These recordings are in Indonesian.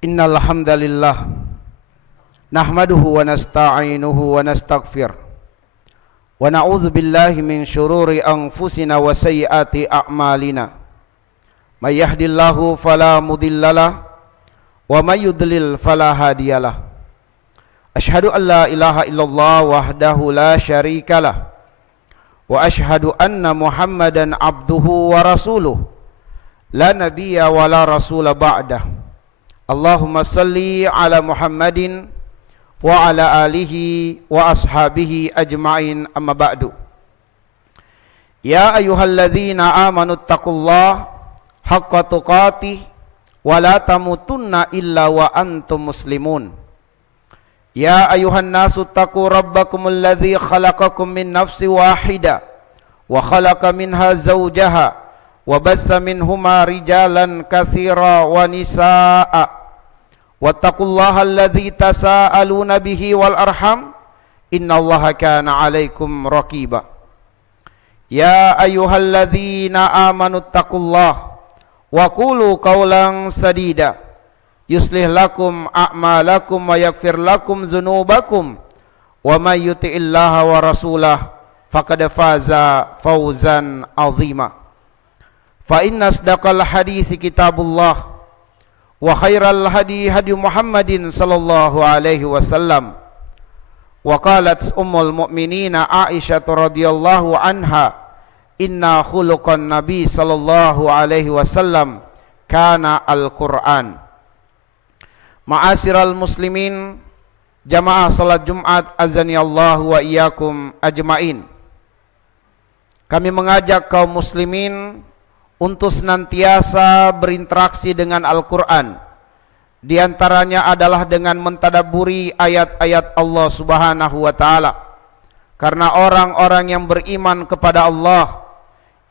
Innal hamdalillah nahmaduhu wa nasta'inuhu wa nastaghfir wa na'udzu billahi min syururi anfusina wa sayyiati a'malina. May yahdihillahu fala mudhillalah wa may yudlil fala hadiyalah. Asyhadu an la ilaha illallah wahdahu la syarikalah wa asyhadu anna Muhammadan abduhu wa rasuluh la nabiyya wa la rasula ba'dah. Allahumma salli ala Muhammadin wa ala alihi wa ashabihi ajma'in, amma ba'du. Ya ayyuhalladzina amanu taqullaha haqqa tuqatih wa la tamutunna illa wa antum muslimun. Ya ayyuhan nasu taqu rabbakumul ladzi khalaqakum min nafsin wahidah wa khalaqa minha zawjaha wa bassa minhuma rijalan katsira wa nisaa'a. Wattaqullaha alladzi tasaaluna bihi wal arham innallaha kana 'alaikum raqiba. Ya ayyuhalladzina amanu taqullaha wa qulu qawlan sadida yuslih lakum a'malakum wa yaghfir lakum dzunubakum wa may yuti'illaha wa rasulahu faqad faza fawzan 'azima. Fa inna asdaqal hadithi kitabullah wa khairal hadi hadi Muhammadin sallallahu alaihi wasallam. Wa qalat ummul mu'minina Aisyah radhiyallahu anha, inna khuluqan nabi sallallahu alaihi wasallam kana al-Qur'an. Ma'asyiral muslimin, jamaah salat Jumat azanillahu wa iyyakum ajmain. Kami mengajak kaum muslimin untuk senantiasa berinteraksi dengan Al-Quran. Di antaranya adalah dengan mentadabburi ayat-ayat Allah Subhanahu wa Ta'ala. Karena orang-orang yang beriman kepada Allah,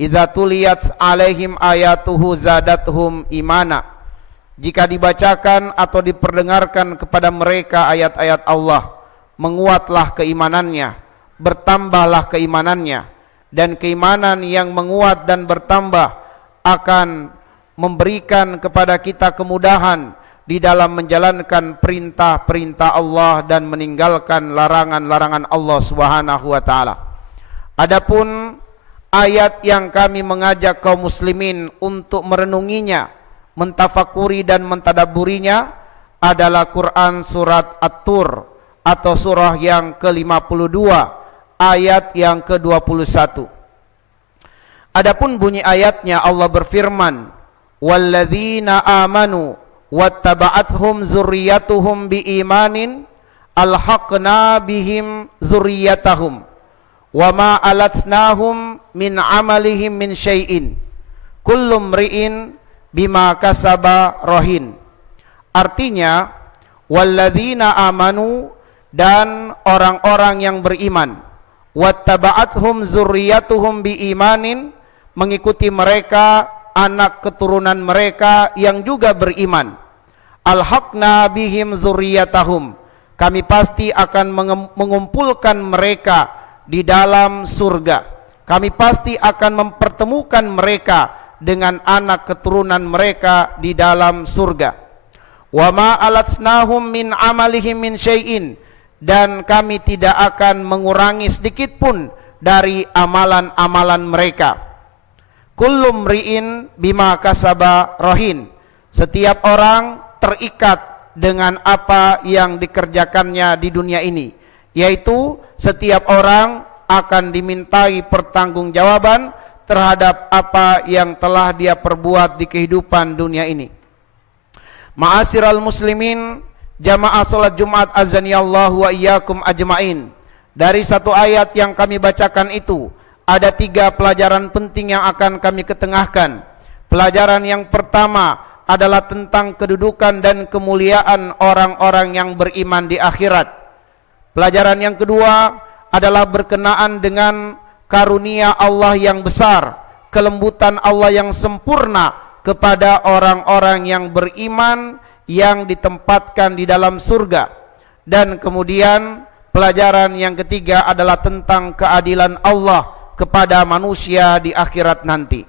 idza tuliyat alaihim ayatuhu zadathum imana. Jika dibacakan atau diperdengarkan kepada mereka ayat-ayat Allah, menguatlah keimanannya, bertambahlah keimanannya, dan keimanan yang menguat dan bertambah akan memberikan kepada kita kemudahan di dalam menjalankan perintah-perintah Allah dan meninggalkan larangan-larangan Allah Subhanahu wa Ta'ala. Adapun ayat yang kami mengajak kaum muslimin untuk merenunginya, mentafakuri dan mentadabburinya adalah Quran surat At-Tur atau surah yang ke-52 ayat yang ke-21. Adapun bunyi ayatnya, Allah berfirman, walladzina amanu wattaba'athum zurriyyatuhum biimanin alhaqna bihim zurriyyatahum wama alatnahum min amalihim min syai'in kullu mri'in bima kasaba rahin. Artinya, walladzina amanu, dan orang-orang yang beriman, wattaba'athum zurriyyatuhum biimanin, mengikuti mereka anak keturunan mereka yang juga beriman. Alhaqna bihim zurriyatahum, kami pasti akan mengumpulkan mereka di dalam surga. Kami pasti akan mempertemukan mereka dengan anak keturunan mereka di dalam surga. Wa ma alatsnahum min amalihim min syai'in, dan kami tidak akan mengurangi sedikit pun dari amalan-amalan mereka. Kullu mri'in bima kasaba rahin, setiap orang terikat dengan apa yang dikerjakannya di dunia ini, yaitu setiap orang akan dimintai pertanggungjawaban terhadap apa yang telah dia perbuat di kehidupan dunia ini. Ma'asyiral muslimin, jamaah salat Jumat azanillahu wa iyyakum ajmain. Dari satu ayat yang kami bacakan itu ada 3 pelajaran penting yang akan kami ketengahkan. Pelajaran yang pertama adalah tentang kedudukan dan kemuliaan orang-orang yang beriman di akhirat. Pelajaran yang kedua adalah berkenaan dengan karunia Allah yang besar, kelembutan Allah yang sempurna kepada orang-orang yang beriman yang ditempatkan di dalam surga. Dan kemudian pelajaran yang ketiga adalah tentang keadilan Allah kepada manusia di akhirat nanti.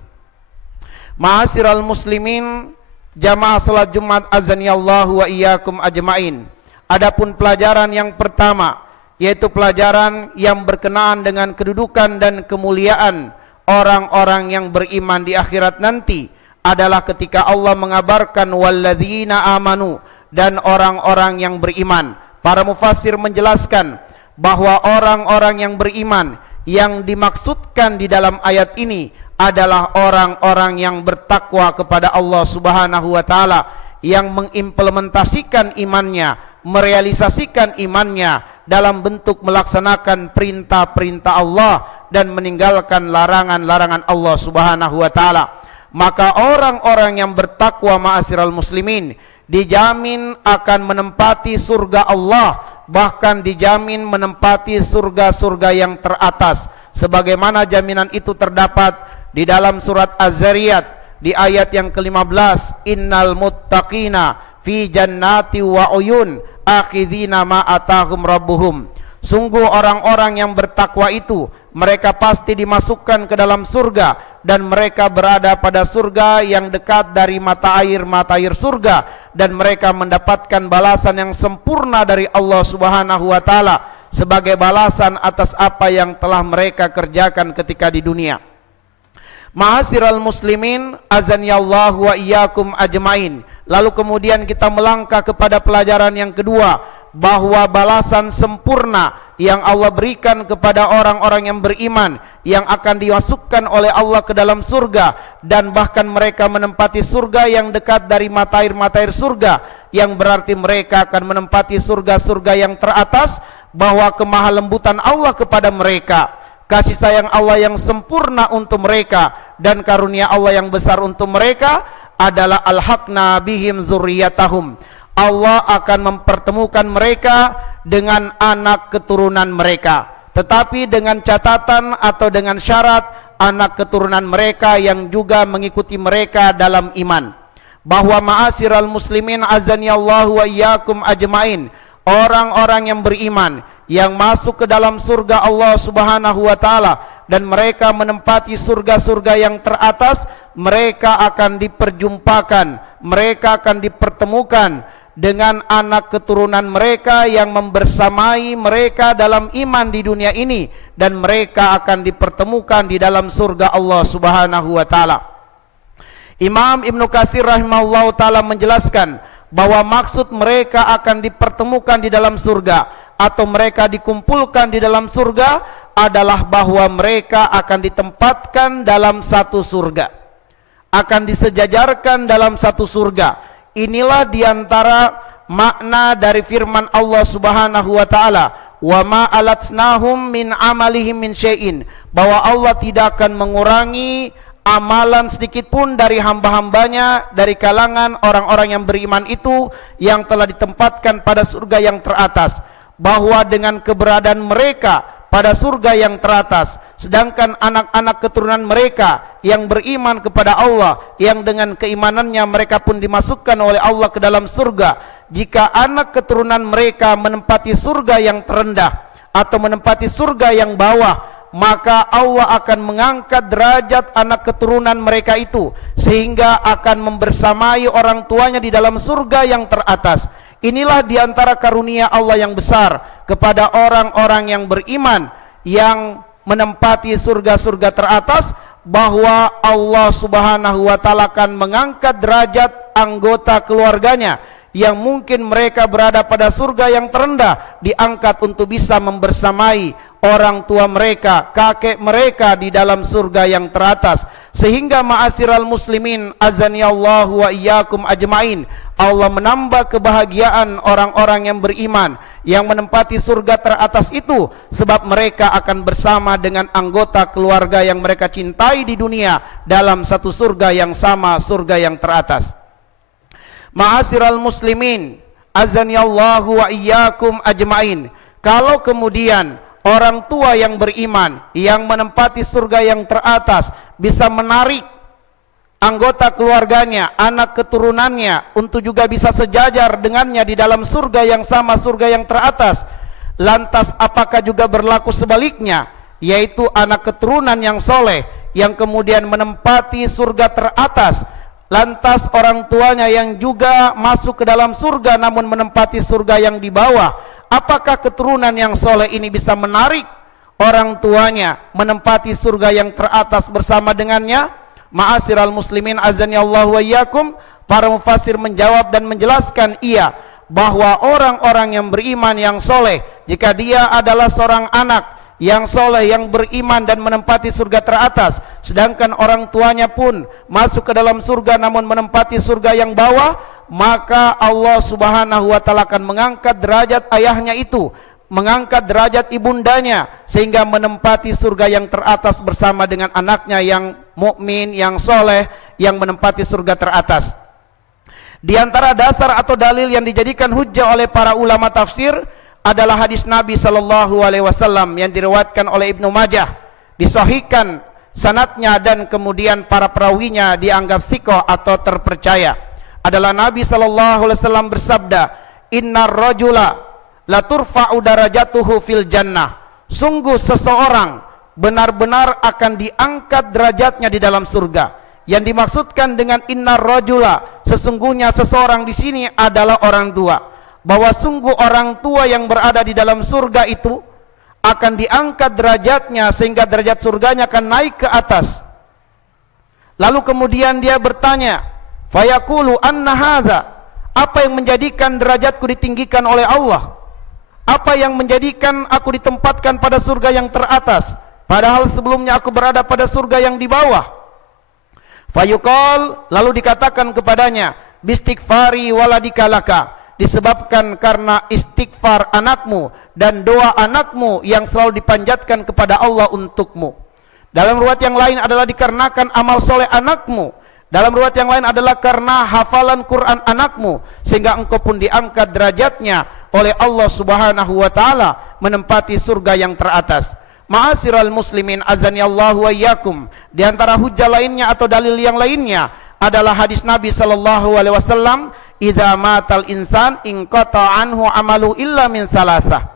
Ma'asyiral muslimin, Jamaah salat Jumat azanillahu wa iyyakum ajmain. Adapun pelajaran yang pertama, yaitu pelajaran yang berkenaan dengan kedudukan dan kemuliaan orang-orang yang beriman di akhirat nanti, adalah ketika Allah mengabarkan walladzina amanu, dan orang-orang yang beriman. Para mufassir menjelaskan bahwa orang-orang yang beriman yang dimaksudkan di dalam ayat ini adalah orang-orang yang bertakwa kepada Allah Subhanahu wa taala, yang mengimplementasikan imannya, merealisasikan imannya dalam bentuk melaksanakan perintah-perintah Allah dan meninggalkan larangan-larangan Allah Subhanahu wa taala. Maka orang-orang yang bertakwa, ma'asyiral muslimin, dijamin akan menempati surga Allah, bahkan dijamin menempati surga-surga yang teratas, sebagaimana jaminan itu terdapat di dalam surat Az-Zariyat di ayat yang ke-15, innal muttaqina fi jannati wa uyun akhidhina ma atahum rabbuhum. Sungguh orang-orang yang bertakwa itu, mereka pasti dimasukkan ke dalam surga, dan mereka berada pada surga yang dekat dari mata air surga, dan mereka mendapatkan balasan yang sempurna dari Allah Subhanahu wa taala sebagai balasan atas apa yang telah mereka kerjakan ketika di dunia. Ma'asyiral muslimin azanillahu wa iyyakum ajmain. Lalu kemudian kita melangkah kepada pelajaran yang kedua, bahwa balasan sempurna yang Allah berikan kepada orang-orang yang beriman, yang akan dimasukkan oleh Allah ke dalam surga, dan bahkan mereka menempati surga yang dekat dari mata air surga, yang berarti mereka akan menempati surga-surga yang teratas, bahwa kemahalembutan Allah kepada mereka, kasih sayang Allah yang sempurna untuk mereka, dan karunia Allah yang besar untuk mereka adalah alhaqna bihim zurriyatahum. Allah akan mempertemukan mereka dengan anak keturunan mereka, tetapi dengan catatan atau dengan syarat anak keturunan mereka yang juga mengikuti mereka dalam iman. Bahwa ma'asyiral muslimin azanillahu wa iyyakum ajmain, orang-orang yang beriman yang masuk ke dalam surga Allah Subhanahu wa taala, dan mereka menempati surga-surga yang teratas, mereka akan diperjumpakan, mereka akan dipertemukan dengan anak keturunan mereka yang membersamai mereka dalam iman di dunia ini, dan mereka akan dipertemukan di dalam surga Allah Subhanahu wa taala. Imam Ibnu Katsir rahimahullah taala menjelaskan bahwa maksud mereka akan dipertemukan di dalam surga atau mereka dikumpulkan di dalam surga adalah bahwa mereka akan ditempatkan dalam satu surga, akan disejajarkan dalam satu surga. Inilah diantara makna dari firman Allah Subhanahu wa taala, wa ma alatsnahum min amalihim min syai'in, bahwa Allah tidak akan mengurangi amalan sedikit pun dari hamba-hambanya dari kalangan orang-orang yang beriman itu yang telah ditempatkan pada surga yang teratas. Bahwa dengan keberadaan mereka pada surga yang teratas, sedangkan anak-anak keturunan mereka yang beriman kepada Allah, yang dengan keimanannya mereka pun dimasukkan oleh Allah ke dalam surga, jika anak keturunan mereka menempati surga yang terendah atau menempati surga yang bawah, maka Allah akan mengangkat derajat anak keturunan mereka itu sehingga akan membersamai orang tuanya di dalam surga yang teratas. Inilah diantara karunia Allah yang besar kepada orang-orang yang beriman yang menempati surga-surga teratas, bahwa Allah Subhanahu wa taala akan mengangkat derajat anggota keluarganya yang mungkin mereka berada pada surga yang terendah, diangkat untuk bisa membersamai orang tua mereka, kakek mereka di dalam surga yang teratas. Sehingga ma'asyiral muslimin azanillahu wa iyyakum ajmain, Allah menambah kebahagiaan orang-orang yang beriman yang menempati surga teratas itu, sebab mereka akan bersama dengan anggota keluarga yang mereka cintai di dunia dalam satu surga yang sama, surga yang teratas. Ma'asyiral muslimin azanillahu wa iyyakum ajmain, kalau kemudian orang tua yang beriman yang menempati surga yang teratas bisa menarik anggota keluarganya, anak keturunannya untuk juga bisa sejajar dengannya di dalam surga yang sama, surga yang teratas, lantas apakah juga berlaku sebaliknya, yaitu anak keturunan yang soleh yang kemudian menempati surga teratas, lantas orang tuanya yang juga masuk ke dalam surga namun menempati surga yang di bawah, apakah keturunan yang soleh ini bisa menarik orang tuanya menempati surga yang teratas bersama dengannya? Ma'asyiral muslimin azani Allah wa iyyakum, para mufassir menjawab dan menjelaskan iya, bahwa orang-orang yang beriman yang soleh, jika dia adalah seorang anak yang soleh, yang beriman dan menempati surga teratas, sedangkan orang tuanya pun masuk ke dalam surga namun menempati surga yang bawah, maka Allah subhanahu wa ta'ala akan mengangkat derajat ayahnya itu, mengangkat derajat ibundanya, sehingga menempati surga yang teratas bersama dengan anaknya yang mukmin, yang soleh, yang menempati surga teratas. Di antara dasar atau dalil yang dijadikan hujjah oleh para ulama tafsir adalah hadis Nabi sallallahu alaihi wasallam yang diriwayatkan oleh Ibnu Majah, disahihkan sanadnya dan kemudian para perawinya dianggap thiqah atau terpercaya. Adalah Nabi sallallahu alaihi wasallam bersabda, "Innar rajula la turfa'u darajatuhu fil jannah." Sungguh seseorang benar-benar akan diangkat derajatnya di dalam surga. Yang dimaksudkan dengan innar rajula, sesungguhnya seseorang di sini adalah orang tua. Bahwa sungguh orang tua yang berada di dalam surga itu akan diangkat derajatnya sehingga derajat surganya akan naik ke atas. Lalu kemudian dia bertanya, fayaqulu anna hadza, apa yang menjadikan derajatku ditinggikan oleh Allah? Apa yang menjadikan aku ditempatkan pada surga yang teratas, padahal sebelumnya aku berada pada surga yang di bawah? Fayuqal, lalu dikatakan kepadanya, bistighfari waladika laka, disebabkan karena istighfar anakmu dan doa anakmu yang selalu dipanjatkan kepada Allah untukmu. Dalam riwayat yang lain adalah dikarenakan amal soleh anakmu. Dalam riwayat yang lain adalah karena hafalan Quran anakmu, sehingga engkau pun diangkat derajatnya oleh Allah subhanahu wa ta'ala menempati surga yang teratas. Ma'asyiral muslimin azani Allah wa iyyakum, di antara hujjah lainnya atau dalil yang lainnya adalah hadis Nabi sallallahu alaihi wasallam, idza matal insan inqata anhu amalu illa min salasah.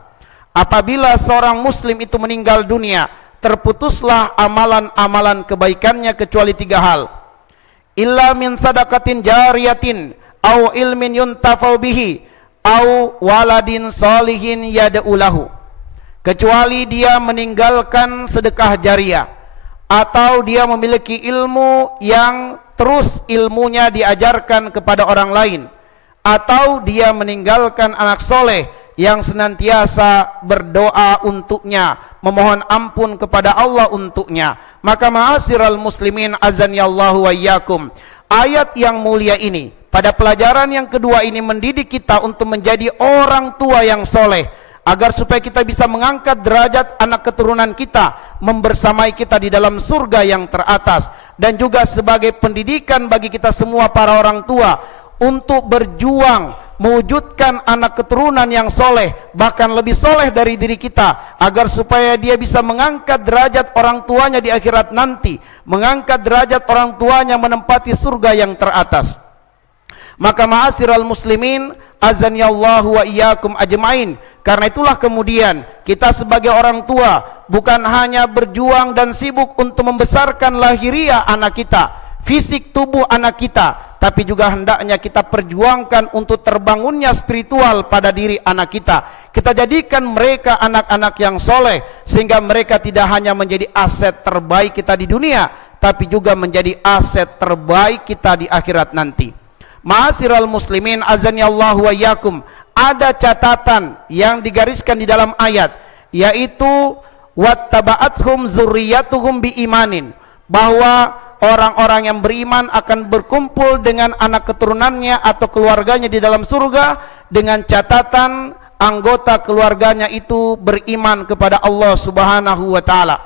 Apabila seorang muslim itu meninggal dunia, terputuslah amalan-amalan kebaikannya kecuali 3 hal. Illa min sadaqatin jariyatin au ilmin yuntafau bihi au waladin solihin yad'u lahu. Kecuali dia meninggalkan sedekah jariah, atau dia memiliki ilmu yang terus ilmunya diajarkan kepada orang lain, atau dia meninggalkan anak soleh yang senantiasa berdoa untuknya, memohon ampun kepada Allah untuknya. Maka ma'asyiral muslimin azani Allahu wa iyyakum, ayat yang mulia ini pada pelajaran yang kedua ini mendidik kita untuk menjadi orang tua yang soleh, agar supaya kita bisa mengangkat derajat anak keturunan kita, membersamai kita di dalam surga yang teratas. Dan juga sebagai pendidikan bagi kita semua para orang tua untuk berjuang mewujudkan anak keturunan yang soleh, bahkan lebih soleh dari diri kita, agar supaya dia bisa mengangkat derajat orang tuanya di akhirat nanti, mengangkat derajat orang tuanya menempati surga yang teratas. Maka ma'asyiral muslimin azani Allahu wa iyyakum ajmain, karena itulah kemudian kita sebagai orang tua bukan hanya berjuang dan sibuk untuk membesarkan lahiriah anak kita, fisik tubuh anak kita, tapi juga hendaknya kita perjuangkan untuk terbangunnya spiritual pada diri anak kita. Kita jadikan mereka anak-anak yang soleh, sehingga mereka tidak hanya menjadi aset terbaik kita di dunia, tapi juga menjadi aset terbaik kita di akhirat nanti. Ma'asyiral muslimin azani Allah wa iyyakum, ada catatan yang digariskan di dalam ayat, yaitu wattaba'athum zurriyatuhum biimanin, bahwa orang-orang yang beriman akan berkumpul dengan anak keturunannya atau keluarganya di dalam surga, dengan catatan anggota keluarganya itu beriman kepada Allah subhanahu wa ta'ala.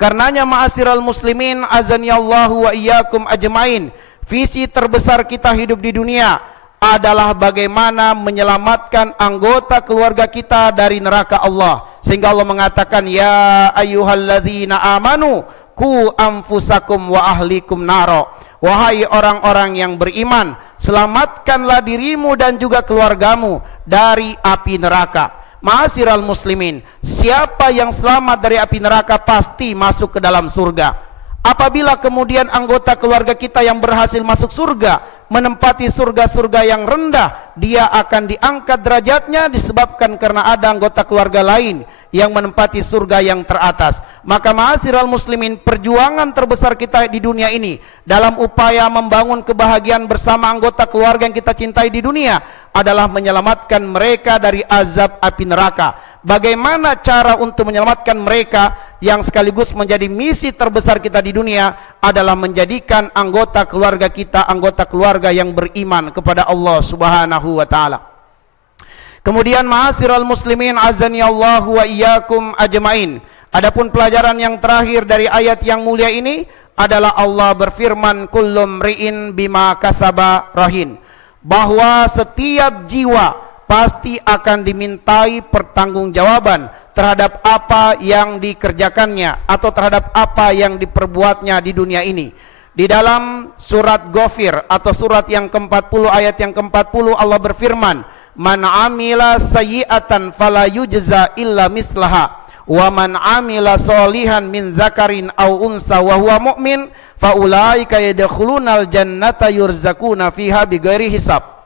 Karenanya ma'asyiral muslimin azani Allah wa iyyakum ajmain, visi terbesar kita hidup di dunia adalah bagaimana menyelamatkan anggota keluarga kita dari neraka Allah. Sehingga Allah mengatakan, ya ayyuhalladzina amanu qu anfusakum wa ahlikum naro. Wahai orang-orang yang beriman, selamatkanlah dirimu dan juga keluargamu dari api neraka. Ma'asyiral muslimin, siapa yang selamat dari api neraka pasti masuk ke dalam surga. Apabila kemudian anggota keluarga kita yang berhasil masuk surga menempati surga-surga yang rendah, dia akan diangkat derajatnya disebabkan karena ada anggota keluarga lain yang menempati surga yang teratas. Maka ma'asyiral muslimin, perjuangan terbesar kita di dunia ini dalam upaya membangun kebahagiaan bersama anggota keluarga yang kita cintai di dunia adalah menyelamatkan mereka dari azab api neraka. Bagaimana cara untuk menyelamatkan mereka yang sekaligus menjadi misi terbesar kita di dunia adalah menjadikan anggota keluarga kita anggota keluarga yang beriman kepada Allah Subhanahu wa taala. Kemudian ma'asyiral muslimin azani Allah wa iyyakum ajmain. Adapun pelajaran yang terakhir dari ayat yang mulia ini adalah Allah berfirman kullu mri'in bima kasaba rahin, bahwa setiap jiwa pasti akan dimintai pertanggungjawaban terhadap apa yang dikerjakannya atau terhadap apa yang diperbuatnya di dunia ini. Di dalam surat Ghafir atau surat yang ke-40 ayat yang ke-40 Allah berfirman, "Man 'amila sayyi'atan fala yujza illa mislaha wa man 'amila sholihan min dzakarin aw unsa wa huwa mu'min fa ulaika yadkhulunal jannata yurzaquna fiha bighairi hisab."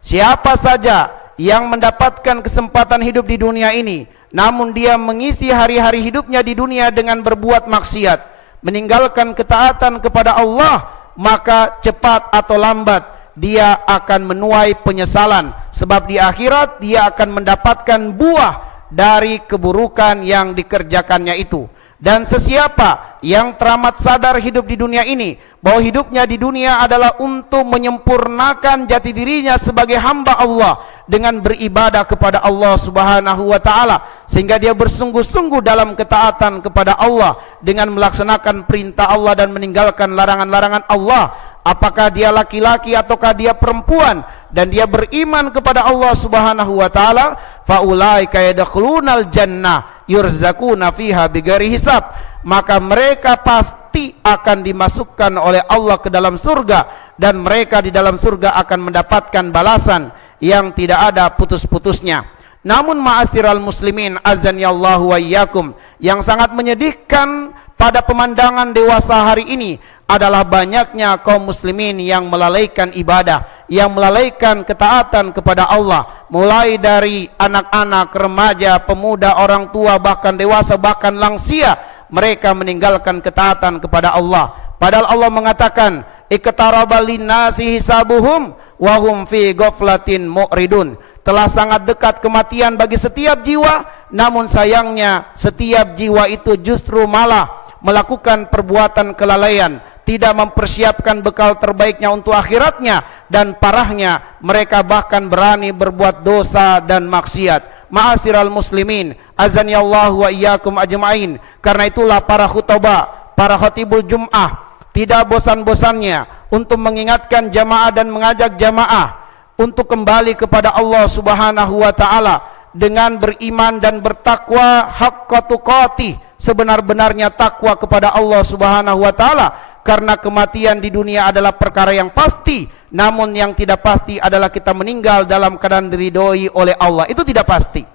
Siapa saja yang mendapatkan kesempatan hidup di dunia ini, namun dia mengisi hari-hari hidupnya di dunia dengan berbuat maksiat, meninggalkan ketaatan kepada Allah, maka cepat atau lambat dia akan menuai penyesalan, sebab di akhirat dia akan mendapatkan buah dari keburukan yang dikerjakannya itu. Dan sesiapa yang teramat sadar hidup di dunia ini, bahwa hidupnya di dunia adalah untuk menyempurnakan jati dirinya sebagai hamba Allah dengan beribadah kepada Allah Subhanahu wa taala, sehingga dia bersungguh-sungguh dalam ketaatan kepada Allah dengan melaksanakan perintah Allah dan meninggalkan larangan-larangan Allah, apakah dia laki-laki ataukah dia perempuan, dan dia beriman kepada Allah Subhanahu wa taala, faulaika yadkhulunal jannah yurzaquna fiha bighairi hisab, maka mereka pasti akan dimasukkan oleh Allah ke dalam surga, dan mereka di dalam surga akan mendapatkan balasan yang tidak ada putus-putusnya. Namun ma'asyiral muslimin azanillahu wa iyyakum, yang sangat menyedihkan pada pemandangan dewasa hari ini adalah banyaknya kaum muslimin yang melalaikan ibadah, yang melalaikan ketaatan kepada Allah, mulai dari anak-anak, remaja, pemuda, orang tua, bahkan dewasa, bahkan lansia, mereka meninggalkan ketaatan kepada Allah. Padahal Allah mengatakan, iqtaraba linnasi hisabuhum wa hum fi ghaflatin mu'ridun. Telah sangat dekat kematian bagi setiap jiwa, namun sayangnya setiap jiwa itu justru malah melakukan perbuatan kelalaian, tidak mempersiapkan bekal terbaiknya untuk akhiratnya, dan parahnya mereka bahkan berani berbuat dosa dan maksiat. Ma'asyiral muslimin azani Allah wa iyyakum ajmain. Karena itulah para khutbah, para khatibul Jum'ah tidak bosan-bosannya untuk mengingatkan jamaah dan mengajak jamaah untuk kembali kepada Allah Subhanahu wa taala dengan beriman dan bertakwa haqqa tuqatih, sebenar-benarnya takwa kepada Allah Subhanahu wa taala. Karena kematian di dunia adalah perkara yang pasti, namun yang tidak pasti adalah kita meninggal dalam keadaan diridhoi oleh Allah. Itu tidak pasti.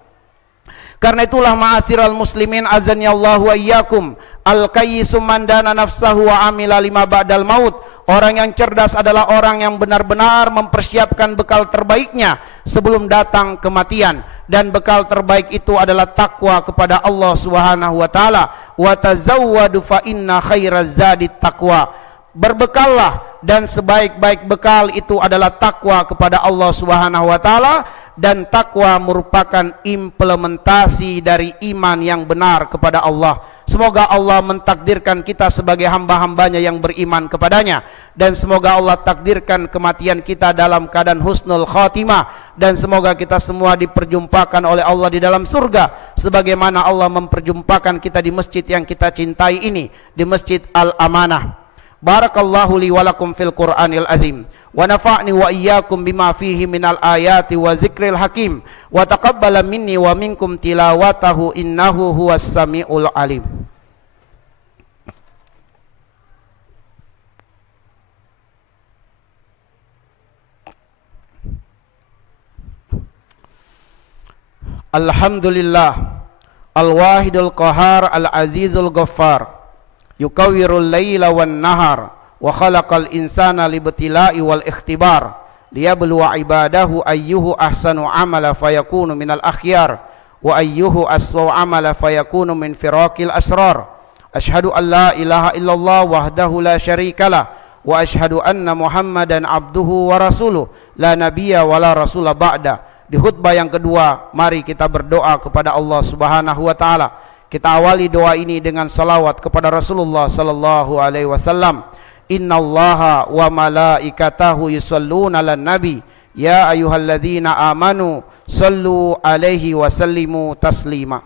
Karena itulah ma'asyiral muslimin azani Allah wa iyyakum, al-kayyisu man dana nafsahu wa amila lima ba'dal maut. Orang yang cerdas adalah orang yang benar-benar mempersiapkan bekal terbaiknya sebelum datang kematian, dan bekal terbaik itu adalah takwa kepada Allah Subhanahu wa taala. Wa tazawwadu fa inna khairaz zadi taqwa. Berbekallah, dan sebaik-baik bekal itu adalah takwa kepada Allah Subhanahu wa taala, dan takwa merupakan implementasi dari iman yang benar kepada Allah. Semoga Allah mentakdirkan kita sebagai hamba-hambanya yang beriman kepadanya, dan semoga Allah takdirkan kematian kita dalam keadaan husnul khatimah, dan semoga kita semua diperjumpakan oleh Allah di dalam surga sebagaimana Allah memperjumpakan kita di masjid yang kita cintai ini, di Masjid Al-Amanah. Barakallahu li wa lakum fil Qur'anil azim, wa nafa'ni wa iyyakum bima fihi minal ayati wa zikril hakim, wa taqabbala minni wa minkum tilawatahu innahu huwas samiul alim. Alhamdulillah al-wahidul qahar al-azizul ghaffar, yukawwirul laila wan nahar wa khalaqal insana libtila'i wal ikhtibar liyabluwa ibadahu ayyuhu ahsanu amala fayakunu minal akhyar wa ayyuhu aswa amala fayakunu min firaqil asrar. Ashhadu an la ilaha illallah wahdahu la syarikalah wa ashhadu anna Muhammadan abduhu wa rasuluh la nabiyya wa la rasula ba'da. Di khutbah yang kedua, mari kita berdoa kepada Allah Subhanahu wa taala. Kita awali doa ini dengan salawat kepada Rasulullah sallallahu alaihi wasallam. Innallaha wa malaikatahu yusholluna 'alan nabi ya ayyuhalladzina amanu shallu alaihi wa sallimu taslima.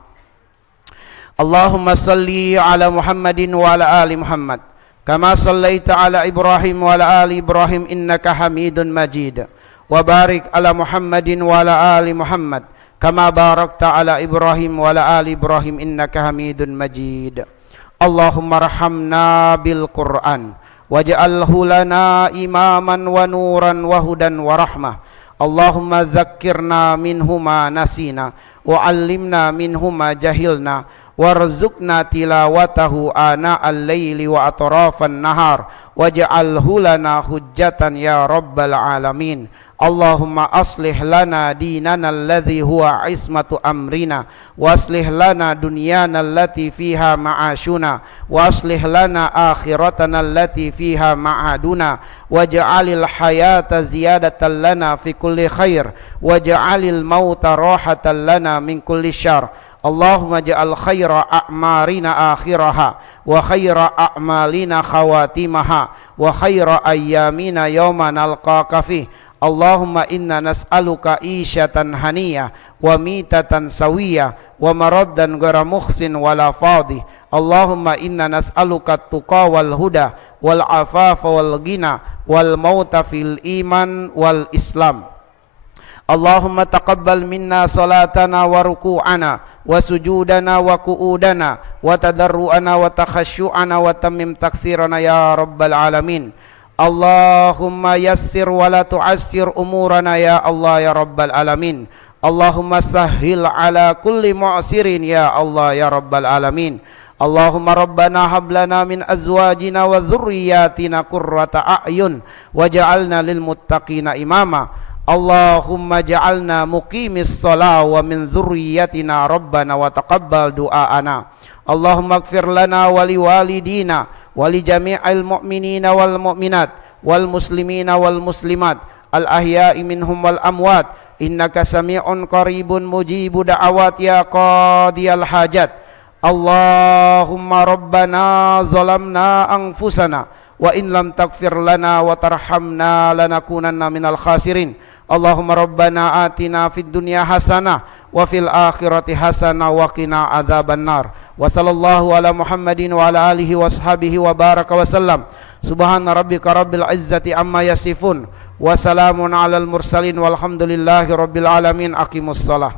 Allahumma salli ala Muhammadin wa ala ali Muhammad kama sallaita ala Ibrahim wa ala ali Ibrahim innaka Hamidun Majid. Wa barik ala Muhammadin wa ala ali Muhammad kama barakta ala Ibrahim wa ala ali Ibrahim innaka Hamidun Majid. Allahumma rahamna bil Qur'an waj'alhu lana imaman wa nuran wa hudan wa rahmah. Allahumma dzakkirna minhu ma nasina wa 'allimna minhu ma jahilna warzuqna tilawatahu ana al-laili wa atrafan nahar waj'alhu lana hujjatan ya rabbal alamin. Allahumma aslih lana dinana alladhi huwa ismatu amrina wa aslih lana dunyana allati fiha ma'ashuna wa aslih lana akhiratana allati fiha ma'aduna waj'alil hayata ziyadatan lana fi kulli khair waj'alil mauta rahatan lana min kulli syarr. Allahumma ja'al khaira a'marina akhiraha wa khaira a'malina khawatimaha wa khaira ayyamina yawma nalqaka fih. Allahumma inna nas'aluka isyatan haniyah wa mitatan sawiyah wa maraddan ghara mukhsin wala fadih. Allahumma inna nas'aluka tuqa wal huda wal afafa wal ghina wal mauta fil iman wal islam. Allahumma taqabbal minna salatana wa ruku'ana wa sujudana wa qu'udana wa tadarru'ana wa takhasyu'ana wa tammim taksirana ya rabbal alamin. Allahumma yassir wa la tu'assir umurana ya Allah ya rabbal alamin. Allahumma sahhil ala kulli mu'sirin ya Allah ya rabbal alamin. Allahumma rabbana hab lana min azwajina wa dhurriyyatina qurrata a'yun waj'alna lil muttaqina imama. Allahumma ja'alna muqimis shalah wa min dzurriyyatina rabbana wa taqabbal du'aana. Allahumma ighfir lana wa liwalidina wa li jami'il mu'minina wal mu'minat wal muslimina wal muslimat al ahya'i minhum wal amwat innaka sami'un qaribun mujibu da'awat ya qadiyal hajat. Allahumma rabbana zalamna anfusana wa in lam taghfir lana wa tarhamna lanakunanna minal khasirin. Allahumma rabbana atina fid dunya hasanah wa fil akhirati hasanah wa qina adzabannar. Wa sallallahu ala Muhammadin wa ala alihi wa sahbihi wa baraka wa sallam. Subhana rabbika rabbil izzati amma yasifun wa salamun alal mursalin walhamdulillahi rabbil alamin. Aqimus shalah.